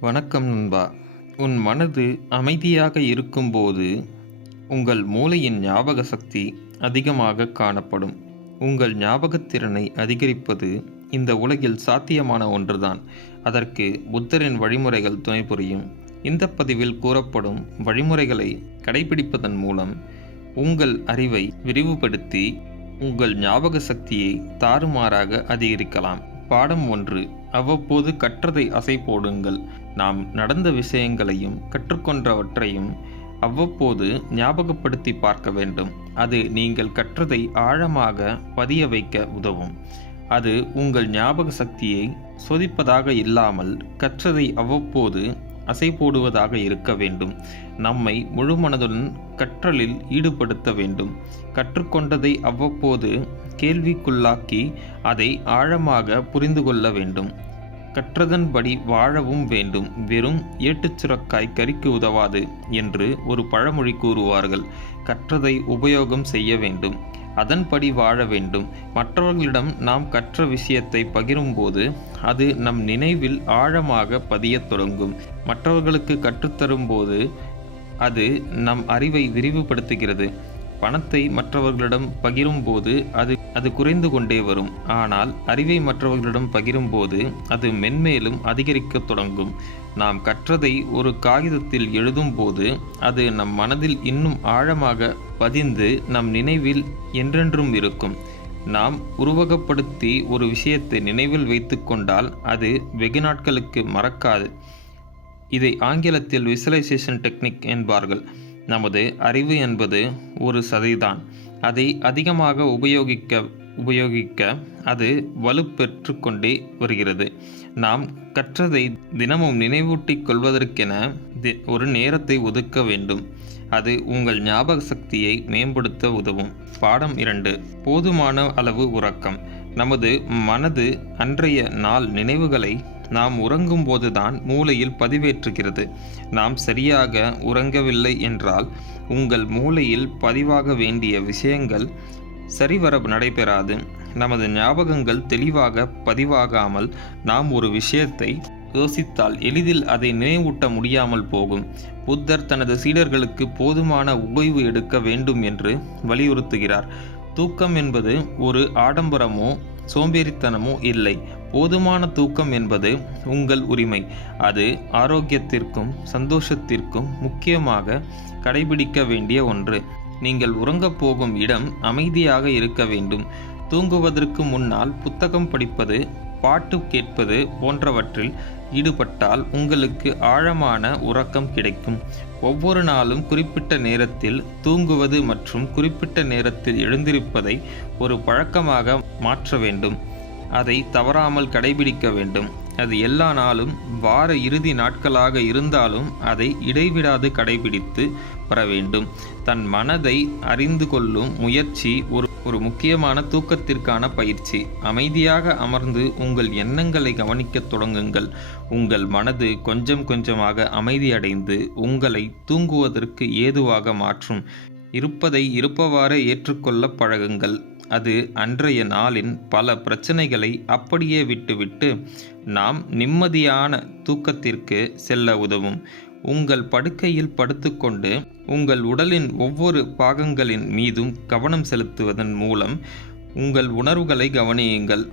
வணக்கம் நண்பா. உன் மனது அமைதியாக இருக்கும்போது உங்கள் மூளையின் ஞாபக சக்தி அதிகமாக காணப்படும். உங்கள் ஞாபகத்திறனை அதிகரிப்பது இந்த உலகில் சாத்தியமான ஒன்றுதான். அதற்கு புத்தரின் வழிமுறைகள் துணை புரியும். இந்த பதிவில் கூறப்படும் வழிமுறைகளை கடைபிடிப்பதன் மூலம் உங்கள் அறிவை விரிவுபடுத்தி உங்கள் ஞாபக சக்தியை தாறுமாறாக அதிகரிக்கலாம். பாடம் ஒன்று. அவ்வப்போது கற்றதை அசை போடுங்கள். நாம் நடந்த விஷயங்களையும் கற்றுக்கொண்டவற்றையும் அவ்வப்போது ஞாபகப்படுத்தி பார்க்க வேண்டும். அது நீங்கள் கற்றதை ஆழமாக பதிய வைக்க உதவும். அது உங்கள் ஞாபக சக்தியை சொதிப்பதாக இல்லாமல் கற்றதை அவ்வப்போது அசை போடுவதாக இருக்க வேண்டும். நம்மை முழுமனதுடன் கற்றலில் ஈடுபடுத்த வேண்டும். கற்றுக்கொண்டதை அவ்வப்போது கேள்விக்குள்ளாக்கி அதை ஆழமாக புரிந்து கொள்ள வேண்டும். கற்றதன்படி வாழவும் வேண்டும். வெறும் ஏட்டுச்சுரக்காய் கறிக்கு உதவாது என்று ஒரு பழமொழி கூறுவார்கள். கற்றதை உபயோகம் செய்ய வேண்டும். அதன்படி வாழ வேண்டும். மற்றவர்களிடம் நாம் கற்ற விஷயத்தை பகிரும்போது அது நம் நினைவில் ஆழமாக பதியத் தொடங்கும். மற்றவர்களுக்கு கற்றுத்தரும்போது அது நம் அறிவை விரிவுபடுத்துகிறது. பணத்தை மற்றவர்களிடம் பகிரும்போது அது அது குறைந்து கொண்டே வரும். ஆனால் அறிவை மற்றவர்களிடம் பகிரும்போது அது மென்மேலும் அதிகரிக்கத் தொடங்கும். நாம் கற்றதை ஒரு காகிதத்தில் எழுதும்போது அது நம் மனதில் இன்னும் ஆழமாக பதிந்து நம் நினைவில் என்றென்றும் இருக்கும். நாம் உருவகப்படுத்தி ஒரு விஷயத்தை நினைவில் வைத்துக்கொண்டால் அது வெகு நாட்களுக்கு மறக்காது. இதை ஆங்கிலத்தில் விசுவலைசேஷன் டெக்னிக் என்பார்கள். நமது அறிவு என்பது ஒரு சதைதான். அதை அதிகமாக உபயோகிக்க உபயோகிக்க அது வலுப்பெற்று கொண்டே வருகிறது. நாம் கற்றதை தினமும் நினைவூட்டிக் கொள்வதற்கென தி- ஒரு நேரத்தை ஒதுக்க வேண்டும். அது உங்கள் ஞாபக சக்தியை மேம்படுத்த உதவும். பாடம் இரண்டு போதுமான அளவு உறக்கம். நமது மனது அன்றைய நாள் நினைவுகளை நாம் உறங்கும் போதுதான் மூளையில் பதிவேற்றுகிறது. நாம் சரியாக உறங்கவில்லை என்றால் உங்கள் மூளையில் பதிவாக வேண்டிய விஷயங்கள் சரிவர நடைபெறாது. நமது ஞாபகங்கள் தெளிவாக பதிவாகாமல் நாம் ஒரு விஷயத்தை யோசித்தால் எளிதில் அதை நினைவூட்ட முடியாமல் போகும். புத்தர் தனது சீடர்களுக்கு போதுமான ஓய்வு எடுக்க வேண்டும் என்று வலியுறுத்துகிறார். தூக்கம் என்பது ஒரு ஆடம்பரமோ சோம்பேறித்தனமோ இல்லை. போதுமான தூக்கம் என்பது உங்கள் உரிமை. அது ஆரோக்கியத்திற்கும் சந்தோஷத்திற்கும் முக்கியமாக கடைபிடிக்க வேண்டிய ஒன்று. நீங்கள் உறங்கப் போகும் இடம் அமைதியாக இருக்க வேண்டும். தூங்குவதற்கு முன்னால் புத்தகம் படிப்பது பாட்டு கேட்பது போன்றவற்றில் ஈடுபட்டால் உங்களுக்கு ஆழமான உறக்கம் கிடைக்கும். ஒவ்வொரு நாளும் குறிப்பிட்ட நேரத்தில் தூங்குவது மற்றும் குறிப்பிட்ட நேரத்தில் எழுந்திருப்பதை ஒரு பழக்கமாக மாற்ற வேண்டும். அதை தவறாமல் கடைபிடிக்க வேண்டும். அது எல்லா நாளும் வார இறுதி நாட்களாக இருந்தாலும் அதை இடைவிடாது கடைபிடித்து வர வேண்டும். தன் மனதை அறிந்து கொள்ளும் முயற்சி ஒரு ஒரு முக்கியமான தூக்கத்திற்கான பயிற்சி. அமைதியாக அமர்ந்து உங்கள் எண்ணங்களை கவனிக்கத் தொடங்குங்கள். உங்கள் மனது கொஞ்சம் கொஞ்சமாக அமைதியடைந்து உங்களை தூங்குவதற்கு ஏதுவாக மாற்றும். இருப்பதை இருப்பவாறு ஏற்றுக்கொள்ள பழகுங்கள். அது அன்றைய நாளின் பல பிரச்சனைகளை அப்படியே விட்டுவிட்டு நாம் நிம்மதியான தூக்கத்திற்கு செல்ல உதவும். உங்கள் படுக்கையில் படுத்துக்கொண்டு உங்கள் உடலின் ஒவ்வொரு பாகங்களின் மீதும் கவனம் செலுத்துவதன் மூலம் உங்கள் உணர்வுகளை கவனியுங்கள்.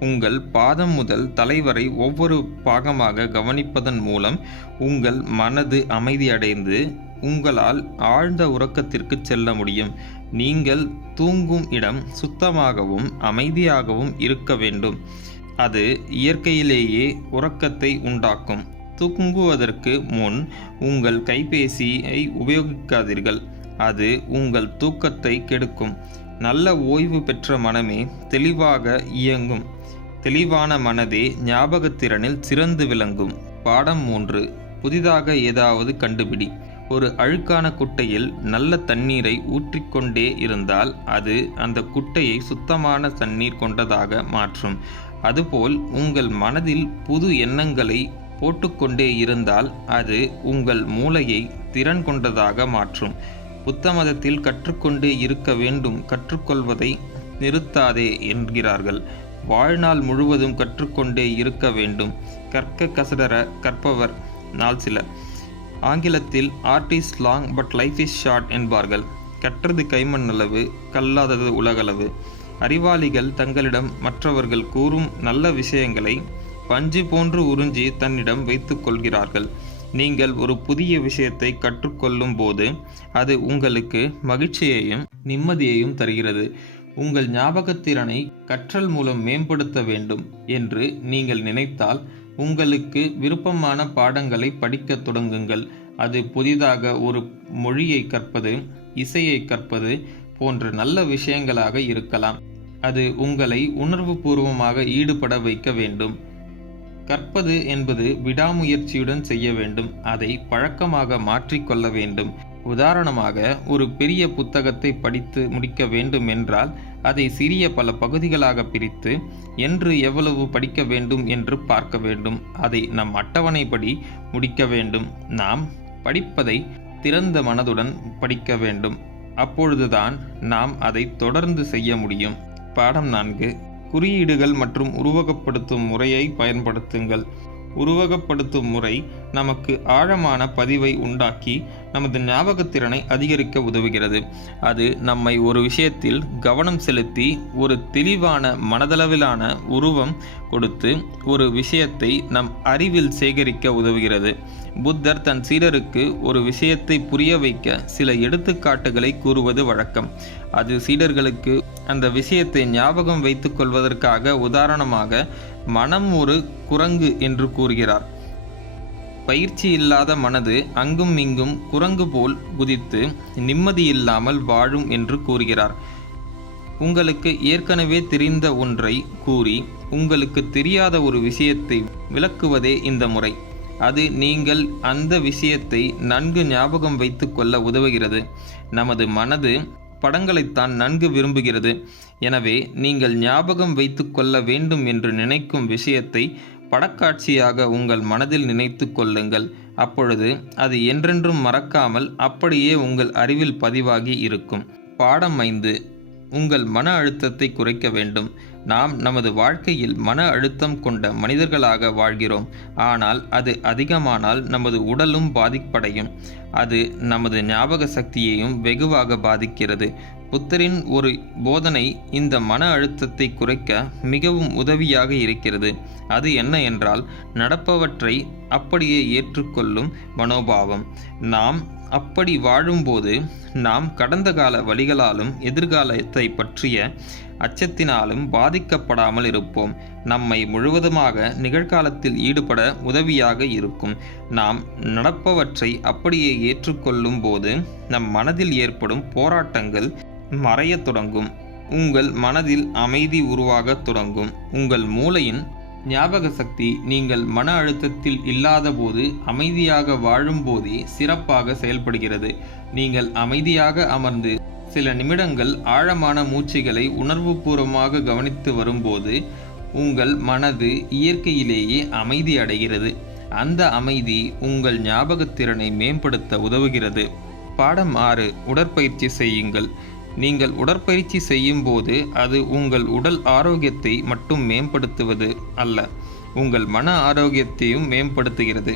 உங்கள் பாதம் முதல் தலைவரை ஒவ்வொரு பாகமாக கவனிப்பதன் மூலம் உங்கள் மனது அமைதியடைந்து உங்களால் ஆழ்ந்த உறக்கத்திற்கு செல்ல முடியும். நீங்கள் தூங்கும் இடம் சுத்தமாகவும் அமைதியாகவும் இருக்க வேண்டும். அது இயற்கையிலேயே உறக்கத்தை உண்டாக்கும். தூங்குவதற்கு முன் உங்கள் கைபேசியை உபயோகிக்காதீர்கள். அது உங்கள் தூக்கத்தை கெடுக்கும். நல்ல ஓய்வு பெற்ற மனமே தெளிவாக இயங்கும். தெளிவான மனதே ஞாபகத்திறனில் சிறந்து விளங்கும். பாடம் மூன்று. புதிதாக ஏதாவது கண்டுபிடி. ஒரு அழுக்கான குட்டையில் நல்ல தண்ணீரை ஊற்றிக்கொண்டே இருந்தால் அது அந்த குட்டையை சுத்தமான தண்ணீர் கொண்டதாக மாற்றும். அதுபோல் உங்கள் மனதில் புது எண்ணங்களை போட்டுக்கொண்டே இருந்தால் அது உங்கள் மூளையை திறன் கொண்டதாக மாற்றும். புத்த மதத்தில் கற்றுக்கொண்டே இருக்க வேண்டும் கற்றுக்கொள்வதை நிறுத்தாதே என்கிறார்கள். வாழ்நாள் முழுவதும் கற்றுக்கொண்டே இருக்க வேண்டும். கற்க கசடர கற்பவர் நாள் சிலர். ஆங்கிலத்தில் art is long but life is short என்பார்கள். கற்றது கைமண்ணளவு கல்லாதது உலகளவு. அறிவாளிகள் தங்களிடம் மற்றவர்கள் கூறும் நல்ல விஷயங்களை பஞ்சு போன்று உறிஞ்சி தன்னிடம் வைத்துக்கொள்கிறார்கள் நீங்கள் ஒரு புதிய விஷயத்தை கற்றுக்கொள்ளும் போது அது உங்களுக்கு மகிழ்ச்சியையும் நிம்மதியையும் தருகிறது. உங்கள் ஞாபகத்திறனை கற்றல் மூலம் மேம்படுத்த வேண்டும் என்று நீங்கள் நினைத்தால் உங்களுக்கு விருப்பமான பாடங்களை படிக்கத் தொடங்குங்கள். அது புதிதாக ஒரு மொழியை கற்பது இசையை கற்பது போன்ற நல்ல விஷயங்களாக இருக்கலாம். அது உங்களை உணர்வுபூர்வமாக ஈடுபட வைக்க வேண்டும். கற்பது என்பது விடாமுயற்சியுடன் செய்ய வேண்டும். அதை பழக்கமாக மாற்றிக்கொள்ள வேண்டும். உதாரணமாக ஒரு பெரிய புத்தகத்தை படித்து முடிக்க வேண்டும் என்றால் அதை சிறிய பல பகுதிகளாக பிரித்து என்று எவ்வளவு படிக்க வேண்டும் என்று பார்க்க வேண்டும்? அதை நம் அட்டவணைப்படி முடிக்க வேண்டும். நாம் படிப்பதை திறந்த மனதுடன் படிக்க வேண்டும். அப்பொழுதுதான் நாம் அதை தொடர்ந்து செய்ய முடியும். பாடம் நான்கு. குறியீடுகள் மற்றும் உருவகப்படுத்தும் முறையை பயன்படுத்துங்கள். உருவகப்படுத்தும் முறை நமக்கு ஆழமான பதிவை உண்டாக்கி நமது ஞாபகத்திறனை அதிகரிக்க உதவுகிறது. அது நம்மை ஒரு விஷயத்தில் கவனம் செலுத்தி ஒரு தெளிவான மனதளவிலான உருவம் கொடுத்து ஒரு விஷயத்தை நம் அறிவில் சேகரிக்க உதவுகிறது. புத்தர் தன் சீடருக்கு ஒரு விஷயத்தை புரிய வைக்க சில எடுத்துக்காட்டுகளை கூறுவது வழக்கம். அது சீடர்களுக்கு அந்த விஷயத்தை ஞாபகம் வைத்துக் கொள்வதற்காக உதாரணமாக மனம் ஒரு குரங்கு என்று கூறுகிறார். பயிற்சி இல்லாத மனது அங்கும் இங்கும் குரங்கு போல் குதித்து நிம்மதியில்லாமல் வாழும் என்று கூறுகிறார். உங்களுக்கு ஏற்கனவே தெரிந்த ஒன்றை கூறி உங்களுக்கு தெரியாத ஒரு விஷயத்தை விளக்குவதே இந்த முறை. அது நீங்கள் அந்த விஷயத்தை நன்கு ஞாபகம் வைத்து கொள்ள உதவுகிறது. நமது மனது படங்களைத்தான் நன்கு விரும்புகிறது. எனவே நீங்கள் ஞாபகம் வைத்து கொள்ள வேண்டும் என்று நினைக்கும் விஷயத்தை படக்காட்சியாக உங்கள் மனதில் நினைத்து கொள்ளுங்கள். அப்பொழுது அது என்றென்றும் மறக்காமல் அப்படியே உங்கள் அறிவில் பதிவாகி இருக்கும். பாடம் ஐந்து. உங்கள் மன அழுத்தத்தை குறைக்க வேண்டும். நாம் நமது வாழ்க்கையில் மன அழுத்தம் கொண்ட மனிதர்களாக வாழ்கிறோம். ஆனால் அது அதிகமானால் நமது உடலும் பாதிப்படையும். அது நமது ஞாபக சக்தியையும் வெகுவாக பாதிக்கிறது. புத்தரின் ஒரு போதனை இந்த மன அழுத்தத்தை குறைக்க மிகவும் உதவியாக இருக்கிறது. அது என்ன என்றால் நடப்பவற்றை அப்படியே ஏற்றுக்கொள்ளும் மனோபாவம். நாம் அப்படி வாழும்போது நாம் கடந்த கால வழிகளாலும் எதிர்காலத்தை பற்றிய அச்சத்தினாலும் பாதிக்கப்படாமல் இருப்போம். நம்மை முழுவதுமாக நிகழ்காலத்தில் ஈடுபட உதவியாக இருக்கும். நாம் நடப்பவற்றை அப்படியே ஏற்றுக்கொள்ளும் போது நம் மனதில் ஏற்படும் போராட்டங்கள் மறையத் தொடங்கும். உங்கள் மனதில் அமைதி உருவாகத் தொடங்கும். உங்கள் மூளையின் ஞாபக சக்தி நீங்கள் மன அழுத்தத்தில் இல்லாதபோது அமைதியாக வாழும்போதே சிறப்பாக செயல்படுகிறது. நீங்கள் அமைதியாக அமர்ந்து சில நிமிடங்கள் ஆழமான மூச்சுகளை உணர்வுபூர்வமாக கவனித்து வரும்போது உங்கள் மனது இயற்கையிலேயே அமைதி அடைகிறது. அந்த அமைதி உங்கள் ஞாபகத்திறனை மேம்படுத்த உதவுகிறது. பாடம் ஆறு உடற்பயிற்சி செய்யுங்கள். நீங்கள் உடற்பயிற்சி செய்யும் போது அது உங்கள் உடல் ஆரோக்கியத்தை மட்டும் மேம்படுத்துவது அல்ல உங்கள் மன ஆரோக்கியத்தையும் மேம்படுத்துகிறது.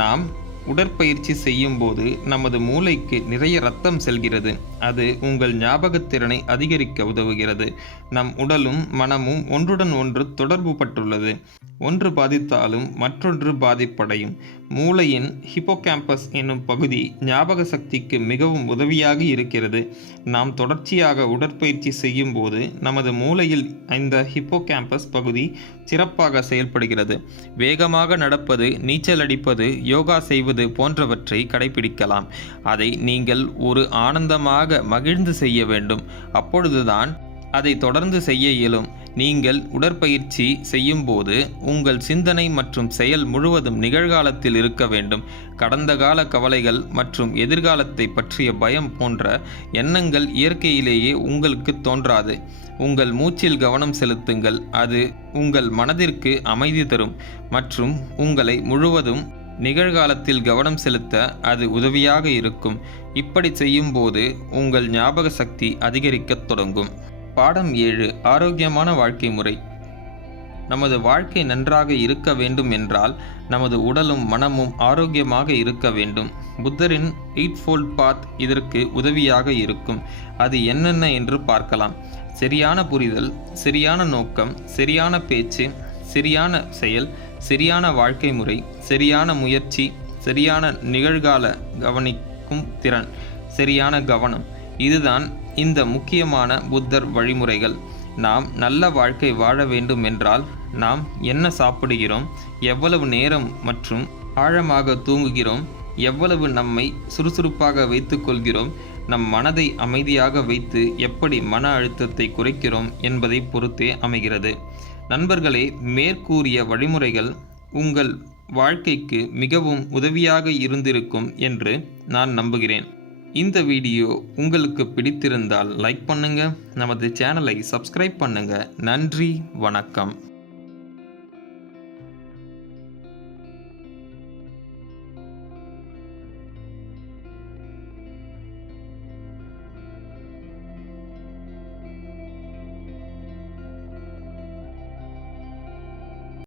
நாம் உடற்பயிற்சி செய்யும் போது நமது மூளைக்கு நிறைய ரத்தம் செல்கிறது. அது உங்கள் ஞாபகத்திறனை அதிகரிக்க உதவுகிறது. நம் உடலும் மனமும் ஒன்றுடன் ஒன்று தொடர்பு பட்டுள்ளது. ஒன்று பாதித்தாலும் மற்றொன்று பாதிப்படையும். மூளையின் ஹிப்போகேம்பஸ் என்னும் பகுதி ஞாபக சக்திக்கு மிகவும் உதவியாக இருக்கிறது. நாம் தொடர்ச்சியாக உடற்பயிற்சி செய்யும் போது நமது மூளையில் இந்த ஹிப்போகேம்பஸ் பகுதி சிறப்பாக செயல்படுகிறது. வேகமாக நடப்பது நீச்சல் அடிப்பது யோகா செய்வது போன்றவற்றை கடைபிடிக்கலாம். அதை நீங்கள் ஒரு ஆனந்தமாக மகிழ்ந்து செய்ய வேண்டும். அப்பொழுதுதான் அதை தொடர்ந்து செய்ய இயலும். நீங்கள் உடற்பயிற்சி செய்யும்போது உங்கள் சிந்தனை மற்றும் செயல் முழுவதும் நிகழ்காலத்தில் இருக்க வேண்டும். கடந்த கால கவலைகள் மற்றும் எதிர்காலத்தை பற்றிய பயம் போன்ற எண்ணங்கள் இயற்கையிலேயே உங்களுக்கு தோன்றாது. உங்கள் மூச்சில் கவனம் செலுத்துங்கள். அது உங்கள் மனதிற்கு அமைதி தரும் மற்றும் உங்களை முழுவதும் நிகழ்காலத்தில் கவனம் செலுத்த அது உதவியாக இருக்கும். இப்படி செய்யும்போது உங்கள் ஞாபக சக்தி அதிகரிக்கத் தொடங்கும். பாடம் ஏழு ஆரோக்கியமான வாழ்க்கை முறை. நமது வாழ்க்கை நன்றாக இருக்க வேண்டும் என்றால் நமது உடலும் மனமும் ஆரோக்கியமாக இருக்க வேண்டும். புத்தரின் எயிட் ஃபோல்ட் பாத் இதற்கு உதவியாக இருக்கும். அது என்னென்ன என்று பார்க்கலாம். சரியான புரிதல் சரியான நோக்கம் சரியான பேச்சு சரியான செயல் சரியான வாழ்க்கை முறை சரியான முயற்சி சரியான நிகழ்கால கவனிக்கும் திறன் சரியான கவனம். இதுதான் இந்த முக்கியமான புத்தர் வழிமுறைகள். நாம் நல்ல வாழ்க்கை வாழ வேண்டும் என்றால் நாம் என்ன சாப்பிடுகிறோம் எவ்வளவு நேரம் மற்றும் ஆழமாக தூங்குகிறோம் எவ்வளவு நம்மை சுறுசுறுப்பாக வைத்துக்கொள்கிறோம் நம் மனதை அமைதியாக வைத்து எப்படி மன அழுத்தத்தை குறைக்கிறோம் என்பதை பொறுத்தே அமைகிறது. நண்பர்களே மேற்கூறிய வழிமுறைகள் உங்கள் வாழ்க்கைக்கு மிகவும் உதவியாக இருந்திருக்கும் என்று நான் நம்புகிறேன். இந்த வீடியோ உங்களுக்கு பிடித்திருந்தால் லைக் பண்ணுங்கள் நமது சேனலை சப்ஸ்கிரைப் பண்ணுங்கள் நன்றி வணக்கம்.